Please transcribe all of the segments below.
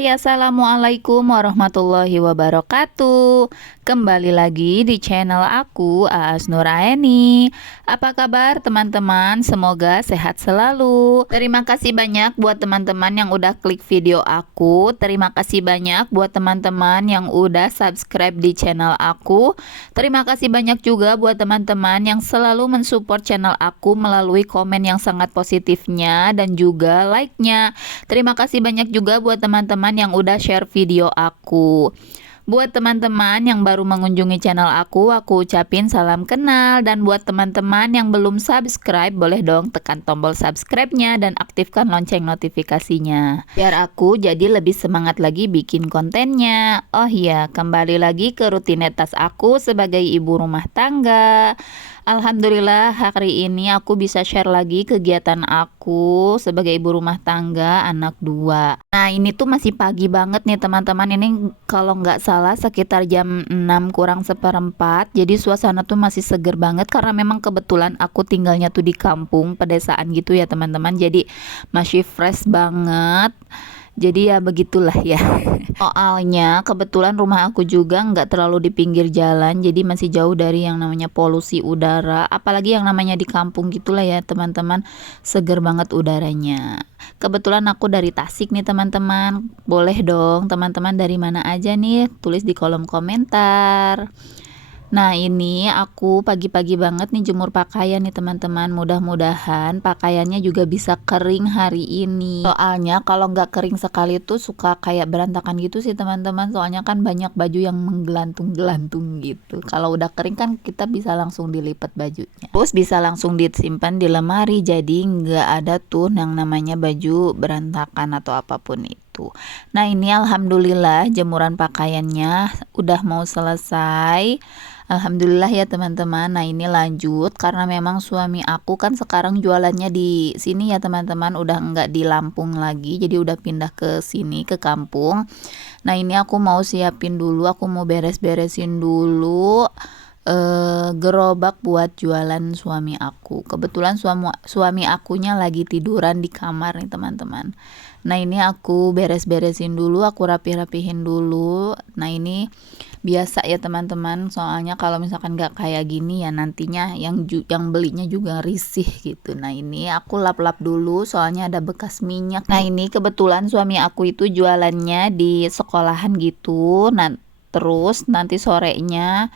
Hai, assalamualaikum warahmatullahi wabarakatuh. Kembali lagi di channel aku, Aas Nuraini. Apa kabar teman-teman? Semoga sehat selalu. Terima kasih banyak buat teman-teman yang udah klik video aku. Terima kasih banyak buat teman-teman yang udah subscribe di channel aku. Terima kasih banyak juga buat teman-teman yang selalu mensupport channel aku melalui komen yang sangat positifnya dan juga like-nya. Terima kasih banyak juga buat teman-teman yang udah share video aku. Buat teman-teman yang baru mengunjungi channel aku ucapin salam kenal. Dan buat teman-teman yang belum subscribe, boleh dong tekan tombol subscribe-nya dan aktifkan lonceng notifikasinya, biar aku jadi lebih semangat lagi bikin kontennya. Oh iya, kembali lagi ke rutinitas aku sebagai ibu rumah tangga. Alhamdulillah hari ini aku bisa share lagi kegiatan aku sebagai ibu rumah tangga anak 2. Nah ini tuh masih pagi banget nih teman-teman. Ini kalau nggak salah sekitar jam 6 kurang seperempat. Jadi suasana tuh masih seger banget karena memang kebetulan aku tinggalnya tuh di kampung pedesaan gitu ya teman-teman. Jadi masih fresh banget. Jadi ya begitulah ya. Soalnya kebetulan rumah aku juga nggak terlalu di pinggir jalan, jadi masih jauh dari yang namanya polusi udara. Apalagi yang namanya di kampung gitulah ya teman-teman, seger banget udaranya. Kebetulan aku dari Tasik nih teman-teman. Boleh dong teman-teman dari mana aja nih, tulis di kolom komentar. Nah ini aku pagi-pagi banget nih jemur pakaian nih teman-teman. Mudah-mudahan pakaiannya juga bisa kering hari ini. Soalnya kalau nggak kering sekali tuh suka kayak berantakan gitu sih teman-teman. Soalnya kan banyak baju yang menggelantung-gelantung gitu. Kalau udah kering kan kita bisa langsung dilipat bajunya. Terus bisa langsung disimpan di lemari. Jadi nggak ada tuh yang namanya baju berantakan atau apapun itu. Nah ini alhamdulillah jemuran pakaiannya udah mau selesai. Alhamdulillah ya teman-teman. Nah ini lanjut karena memang suami aku kan sekarang jualannya di sini ya teman-teman, udah enggak di Lampung lagi, jadi udah pindah ke sini ke kampung. Nah ini aku mau siapin dulu, aku mau beres-beresin dulu gerobak buat jualan suami aku. Kebetulan suami akunya lagi tiduran di kamar nih teman-teman. Nah ini aku beres-beresin dulu, aku rapi-rapihin dulu. Nah ini biasa ya teman-teman, soalnya kalau misalkan nggak kayak gini ya nantinya yang belinya juga risih gitu. Nah ini aku lap-lap dulu soalnya ada bekas minyak. Nah ini kebetulan suami aku itu jualannya di sekolahan gitu. Nah terus nanti sorenya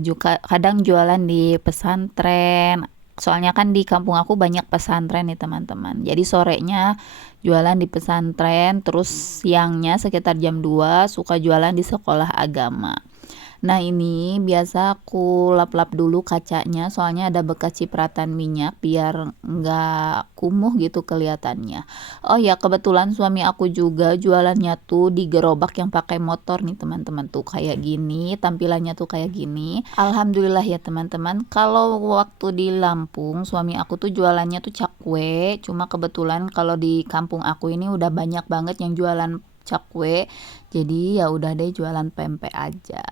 juga kadang jualan di pesantren. Soalnya kan di kampung aku banyak pesantren nih teman-teman. Jadi sorenya jualan di pesantren, terus siangnya sekitar jam 2 suka jualan di sekolah agama. Nah ini biasa aku lap-lap dulu kacanya, soalnya ada bekas cipratan minyak biar nggak kumuh gitu kelihatannya. Oh ya kebetulan suami aku juga jualannya tuh di gerobak yang pakai motor nih teman-teman, tuh kayak gini tampilannya tuh kayak gini. Alhamdulillah ya teman-teman. Kalau waktu di Lampung suami aku tuh jualannya tuh cakwe, cuma kebetulan kalau di kampung aku ini udah banyak banget yang jualan cakwe, jadi ya udah deh jualan pempek aja.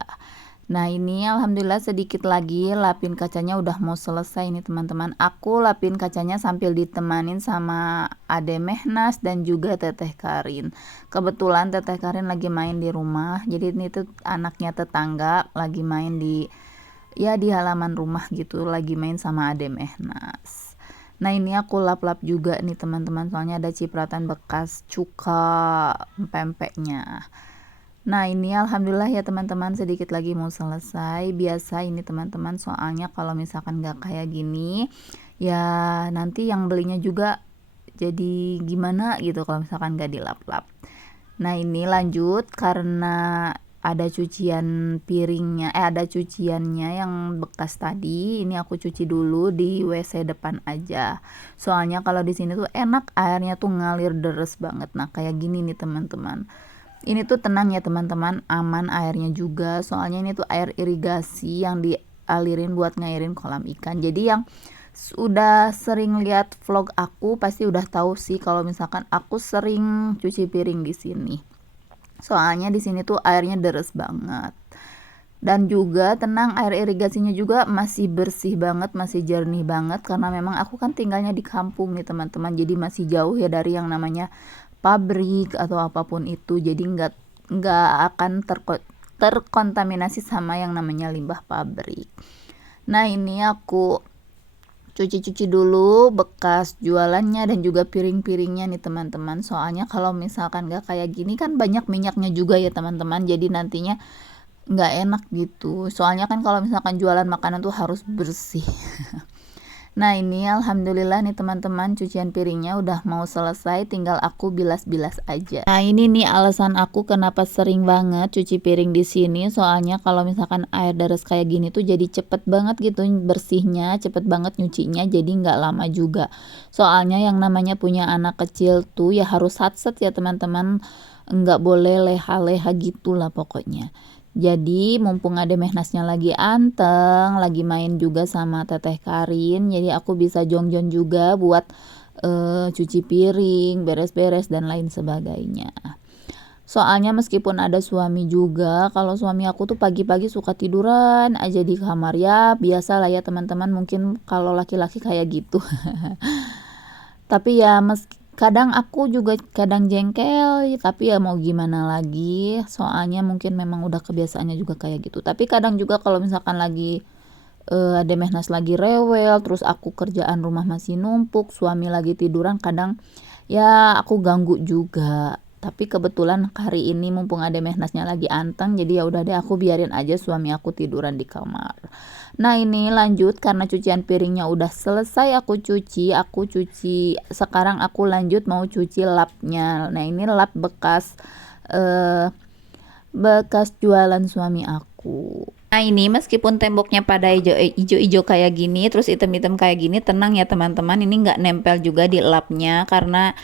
Nah ini alhamdulillah sedikit lagi lapin kacanya udah mau selesai nih teman-teman. Aku lapin kacanya sambil ditemanin sama Ade Mehnas dan juga Teteh Karin. Kebetulan Teteh Karin lagi main di rumah, jadi ini tuh anaknya tetangga lagi main di halaman rumah gitu, lagi main sama Ade Mehnas. Nah ini aku lap-lap juga nih teman-teman, soalnya ada cipratan bekas cuka pempeknya. Nah ini alhamdulillah ya teman-teman sedikit lagi mau selesai. Biasa ini teman-teman, soalnya kalau misalkan nggak kayak gini ya nanti yang belinya juga jadi gimana gitu kalau misalkan nggak dilap-lap. Nah ini lanjut karena ada cucian piringnya, ada cuciannya yang bekas tadi. Ini aku cuci dulu di WC depan aja. Soalnya kalau di sini tuh enak, airnya tuh ngalir deres banget. Nah kayak gini nih teman-teman. Ini tuh tenang ya teman-teman, aman airnya juga. Soalnya ini tuh air irigasi yang dialirin buat ngairin kolam ikan. Jadi yang udah sering lihat vlog aku pasti udah tahu sih kalau misalkan aku sering cuci piring di sini. Soalnya di sini tuh airnya deres banget. Dan juga tenang, air irigasinya juga masih bersih banget, masih jernih banget karena memang aku kan tinggalnya di kampung nih teman-teman. Jadi masih jauh ya dari yang namanya pabrik atau apapun itu, jadi nggak akan terkontaminasi sama yang namanya limbah pabrik. Nah ini aku cuci-cuci dulu bekas jualannya dan juga piring-piringnya nih teman-teman, soalnya kalau misalkan nggak kayak gini kan banyak minyaknya juga ya teman-teman, jadi nantinya nggak enak gitu, soalnya kan kalau misalkan jualan makanan tuh harus bersih. Nah ini alhamdulillah nih teman-teman, cucian piringnya udah mau selesai, tinggal aku bilas-bilas aja. Nah ini nih alasan aku kenapa sering banget cuci piring di sini, soalnya kalau misalkan air deres kayak gini tuh jadi cepet banget gitu bersihnya, cepet banget nyucinya, jadi nggak lama juga. Soalnya yang namanya punya anak kecil tuh ya harus satset ya teman-teman, nggak boleh leha-leha gitu lah pokoknya. Jadi mumpung Ade Mehnasnya lagi anteng, lagi main juga sama Teteh Karin, jadi aku bisa jongjon juga buat cuci piring, beres-beres dan lain sebagainya. Soalnya meskipun ada suami juga, kalau suami aku tuh pagi-pagi suka tiduran aja di kamar, ya biasa lah ya teman-teman, mungkin kalau laki-laki kayak gitu. Tapi ya kadang aku juga kadang jengkel, tapi ya mau gimana lagi, soalnya mungkin memang udah kebiasaannya juga kayak gitu. Tapi kadang juga kalau misalkan lagi Ade Mehnas lagi rewel, terus aku kerjaan rumah masih numpuk, suami lagi tiduran, kadang ya aku ganggu juga. Tapi kebetulan hari ini mumpung Ade Mehnasnya lagi anteng, jadi ya udah deh aku biarin aja suami aku tiduran di kamar. Nah ini lanjut, karena cucian piringnya udah selesai aku cuci. Sekarang aku lanjut mau cuci lapnya. Nah ini lap bekas jualan suami aku. Nah ini meskipun temboknya pada hijau-hijau kayak gini, terus hitam-hitam kayak gini, tenang ya teman-teman, ini nggak nempel juga di lapnya, karena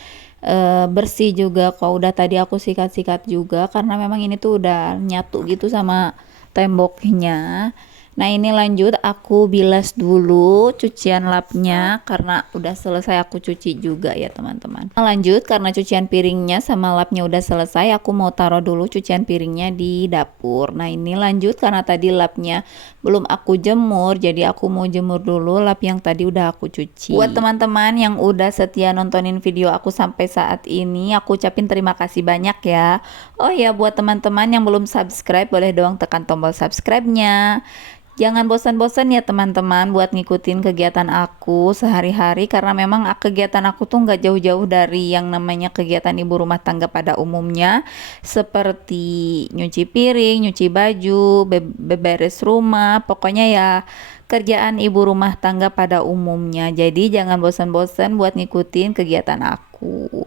bersih juga kok, udah tadi aku sikat-sikat juga, karena memang ini tuh udah nyatu gitu sama temboknya. Nah ini lanjut aku bilas dulu cucian lapnya, karena udah selesai aku cuci juga ya teman-teman. Nah, lanjut karena cucian piringnya sama lapnya udah selesai, aku mau taruh dulu cucian piringnya di dapur. Nah ini lanjut karena tadi lapnya belum aku jemur, jadi aku mau jemur dulu lap yang tadi udah aku cuci. Buat teman-teman yang udah setia nontonin video aku sampai saat ini, aku ucapin terima kasih banyak ya. Oh ya, buat teman-teman yang belum subscribe, boleh dong tekan tombol subscribe-nya. Jangan bosan-bosan ya teman-teman buat ngikutin kegiatan aku sehari-hari, karena memang kegiatan aku tuh nggak jauh-jauh dari yang namanya kegiatan ibu rumah tangga pada umumnya, seperti nyuci piring, nyuci baju, beberes rumah, pokoknya ya kerjaan ibu rumah tangga pada umumnya. Jadi jangan bosan-bosan buat ngikutin kegiatan aku.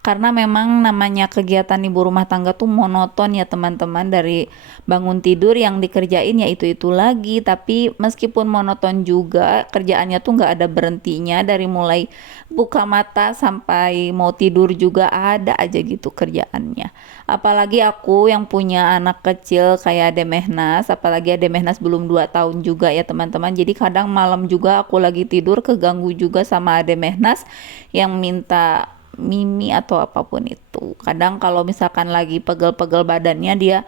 Karena memang namanya kegiatan ibu rumah tangga tuh monoton ya teman-teman, dari bangun tidur yang dikerjain ya itu lagi. Tapi meskipun monoton juga, kerjaannya tuh nggak ada berhentinya, dari mulai buka mata sampai mau tidur juga ada aja gitu kerjaannya. Apalagi aku yang punya anak kecil kayak Ade Mehnas, apalagi Ade Mehnas belum 2 tahun juga ya teman-teman, jadi kadang malam juga aku lagi tidur keganggu juga sama Ade Mehnas yang minta mimi atau apapun itu. Kadang kalau misalkan lagi pegel-pegel badannya, dia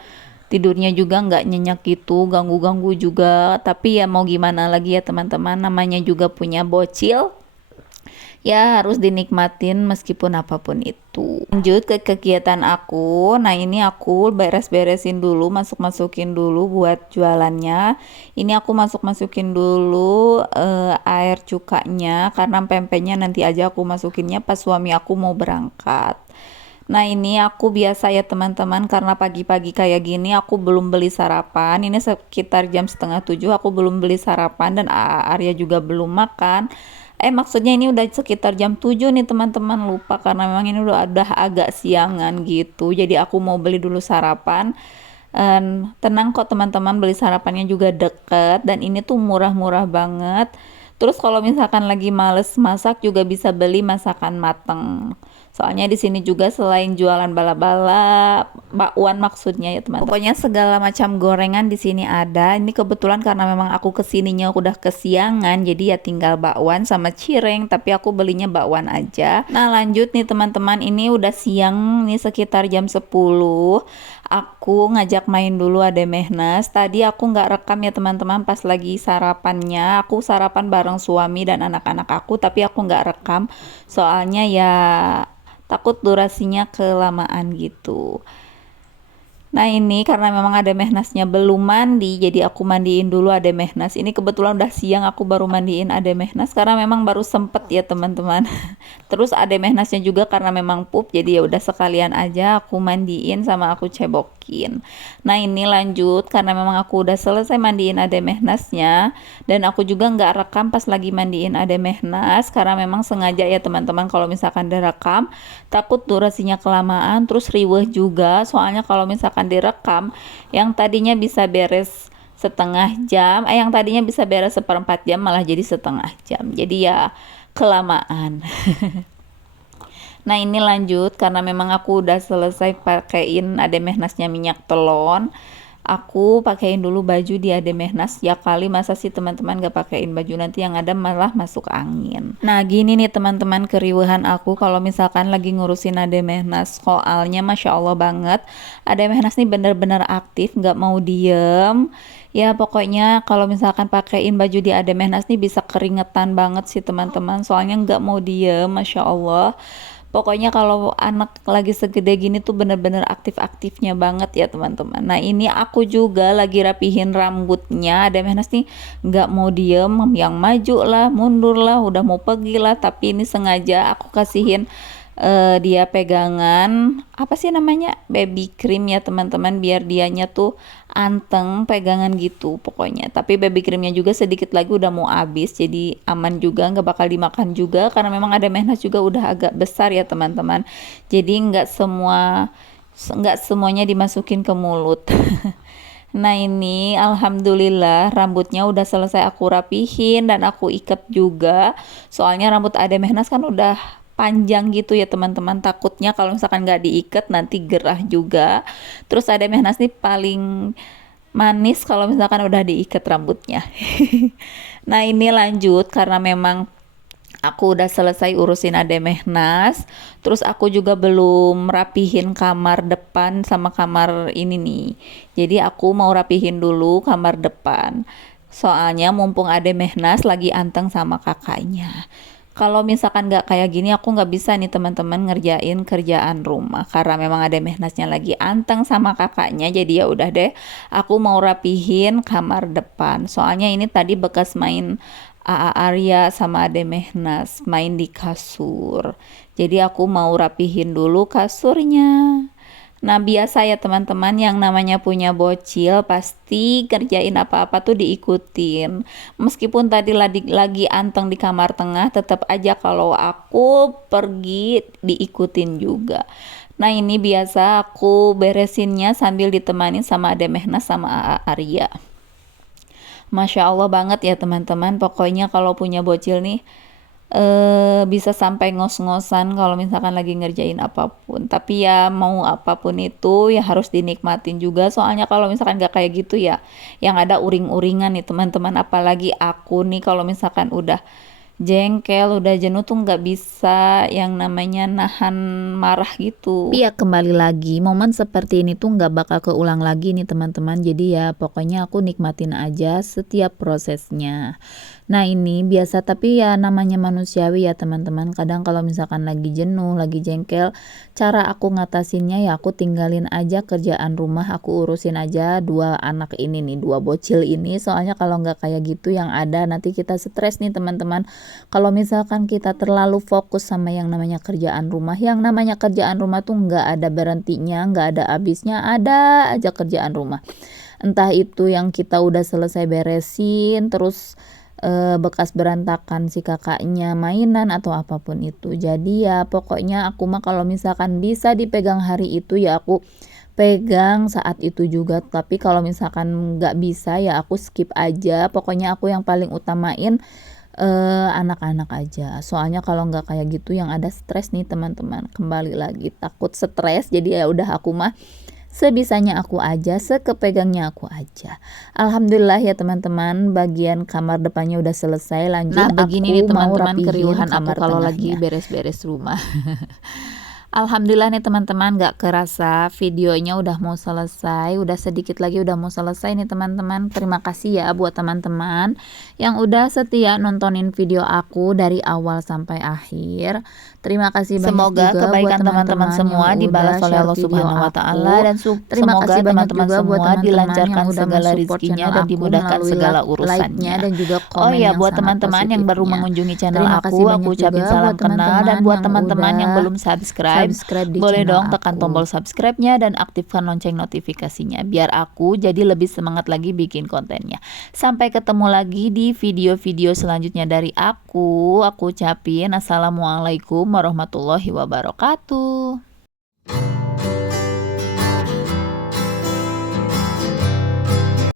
tidurnya juga nggak nyenyak gitu, ganggu-ganggu juga. Tapi ya mau gimana lagi ya teman-teman, namanya juga punya bocil, ya harus dinikmatin meskipun apapun itu. Lanjut ke kegiatan aku. Nah ini aku beres-beresin dulu, masukin dulu buat jualannya. Ini aku masukin dulu air cukanya, karena pempeknya nanti aja aku masukinnya pas suami aku mau berangkat. Nah ini aku biasa ya teman-teman, karena pagi-pagi kayak gini aku belum beli sarapan. Ini sekitar jam setengah 7 aku belum beli sarapan, dan Arya juga belum makan. Maksudnya ini udah sekitar jam 7 nih teman-teman, lupa karena memang ini udah agak siangan gitu. Jadi aku mau beli dulu sarapan. Tenang kok teman-teman, beli sarapannya juga deket, dan ini tuh murah-murah banget. Terus kalau misalkan lagi males masak juga bisa beli masakan mateng. Soalnya di sini juga selain jualan bala-bala, bakwan maksudnya ya teman-teman. Pokoknya segala macam gorengan di sini ada. Ini kebetulan karena memang aku kesininya udah kesiangan, jadi ya tinggal bakwan sama cireng. Tapi aku belinya bakwan aja. Nah lanjut nih teman-teman, ini udah siang nih sekitar jam 10. Aku ngajak main dulu Ade Mehnas. Tadi aku nggak rekam ya teman-teman pas lagi sarapannya. Aku sarapan bareng suami dan anak-anak aku, tapi aku nggak rekam. Soalnya ya takut durasinya kelamaan gitu. Nah ini karena memang ada Mehnasnya belum mandi, jadi aku mandiin dulu Ade Mehnas. Ini kebetulan udah siang aku baru mandiin Ade Mehnas karena memang baru sempet ya teman-teman. Terus Ade Mehnasnya juga karena memang pup, jadi ya udah sekalian aja aku mandiin sama aku cebokin. Nah ini lanjut karena memang aku udah selesai mandiin Ade Mehnasnya, dan aku juga nggak rekam pas lagi mandiin Ade Mehnas karena memang sengaja ya teman-teman, kalau misalkan direkam takut durasinya kelamaan terus riweh juga. Soalnya kalau misalkan direkam yang tadinya bisa beres setengah jam, yang tadinya bisa beres seperempat jam malah jadi setengah jam, jadi ya kelamaan. Nah ini lanjut karena memang aku udah selesai pakein Ade Mehnasnya minyak telon, aku pakein dulu baju di Ade Mehnas. Ya kali masa sih teman-teman gak pakein baju, nanti yang ada malah masuk angin. Nah gini nih teman-teman keriuhan aku kalau misalkan lagi ngurusin Ade Mehnas. Soalnya Masya Allah banget, Ade Mehnas nih bener-bener aktif, gak mau diem. Ya pokoknya kalau misalkan pakein baju di Ade Mehnas nih bisa keringetan banget sih teman-teman, soalnya gak mau diem, Masya Allah. Pokoknya kalau anak lagi segede gini tuh bener-bener aktif-aktifnya banget ya teman-teman. Nah ini aku juga lagi rapihin rambutnya Ade Mehnas nih, nggak mau diem, yang maju lah mundur lah, udah mau pergi lah, tapi ini sengaja aku kasihin dia pegangan apa sih namanya, baby cream ya teman-teman, biar dianya tuh anteng pegangan gitu pokoknya. Tapi baby creamnya juga sedikit lagi udah mau habis, jadi aman juga, nggak bakal dimakan juga karena memang Ade Mehnas juga udah agak besar ya teman-teman, jadi nggak semuanya dimasukin ke mulut. Nah ini alhamdulillah rambutnya udah selesai aku rapihin dan aku ikat juga. Soalnya rambut Ade Mehnas kan udah panjang gitu ya teman-teman, takutnya kalau misalkan nggak diikat nanti gerah juga. Terus Ade Mehnas nih paling manis kalau misalkan udah diikat rambutnya. Nah ini lanjut karena memang aku udah selesai urusin Ade Mehnas, terus aku juga belum rapihin kamar depan sama kamar ini nih. Jadi aku mau rapihin dulu kamar depan. Soalnya mumpung Ade Mehnas lagi anteng sama kakaknya. Kalau misalkan nggak kayak gini aku nggak bisa nih teman-teman ngerjain kerjaan rumah karena memang Ade Mehnasnya lagi anteng sama kakaknya. Jadi ya udah deh, aku mau rapihin kamar depan. Soalnya ini tadi bekas main AA Arya sama Ade Mehnas main di kasur. Jadi aku mau rapihin dulu kasurnya. Nah biasa ya teman-teman, yang namanya punya bocil pasti kerjain apa-apa tuh diikutin. Meskipun tadi lagi anteng di kamar tengah, tetap aja kalau aku pergi diikutin juga. Nah ini biasa aku beresinnya sambil ditemani sama Ade Mehnas sama AA Arya. Masya Allah banget ya teman-teman, pokoknya kalau punya bocil nih bisa sampai ngos-ngosan kalau misalkan lagi ngerjain apapun. Tapi ya mau apapun itu ya harus dinikmatin juga, soalnya kalau misalkan gak kayak gitu ya yang ada uring-uringan nih teman-teman. Apalagi aku nih kalau misalkan udah jengkel, udah jenuh tuh nggak bisa yang namanya nahan marah gitu. Tapi ya kembali lagi, momen seperti ini tuh nggak bakal keulang lagi nih teman-teman. Jadi ya pokoknya aku nikmatin aja setiap prosesnya. Nah ini biasa, tapi ya namanya manusiawi ya teman-teman. Kadang kalau misalkan lagi jenuh, lagi jengkel, cara aku ngatasinnya ya aku tinggalin aja kerjaan rumah, aku urusin aja dua anak ini nih, dua bocil ini. Soalnya kalau nggak kayak gitu yang ada nanti kita stres nih teman-teman. Kalau misalkan kita terlalu fokus sama yang namanya kerjaan rumah, yang namanya kerjaan rumah tuh nggak ada berhentinya, nggak ada habisnya, ada aja kerjaan rumah. Entah itu yang kita udah selesai beresin, terus bekas berantakan si kakaknya mainan atau apapun itu. Jadi ya pokoknya aku mah kalau misalkan bisa dipegang hari itu ya aku pegang saat itu juga. Tapi kalau misalkan nggak bisa ya aku skip aja. Pokoknya aku yang paling utamain anak-anak aja. Soalnya kalau nggak kayak gitu yang ada stres nih teman-teman. Kembali lagi takut stres. Jadi ya udah aku mah sebisanya aku aja, sekepegangnya aku aja. Alhamdulillah ya teman-teman, bagian kamar depannya udah selesai. Lanjut Nah begini nih aku mau teman-teman rapihin keriuhan aku kamar kalau lagi tengahnya. beres-beres rumah. Alhamdulillah nih teman-teman, gak kerasa videonya udah mau selesai, udah sedikit lagi udah mau selesai nih teman-teman. Terima kasih ya buat teman-teman yang udah setia nontonin video aku dari awal sampai akhir. Terima kasih banyak Semoga juga buat kebaikan teman-teman teman-teman semua yang dibalas udah oleh share Allah video Subhanahu wa Ta'ala, aku. dan Terima semoga kasih banyak teman-teman juga buat semua teman-teman yang dilancarkan udah segala mensupport rizkinya channel dan aku dimudahkan melalui segala like-nya urusannya. dan juga Oh komen ya, yang buat sangat teman-teman yang baru positifnya. mengunjungi channel Terima kasih aku banyak ucapin juga salam buat kenal, dan teman-teman buat yang teman-teman yang udah belum subscribe, subscribe di boleh channel dong tekan tombol aku. subscribe-nya dan aktifkan lonceng notifikasinya biar aku jadi lebih semangat lagi bikin kontennya. Sampai ketemu lagi di video-video selanjutnya dari aku. Aku ucapin assalamualaikum warahmatullahi wabarakatuh.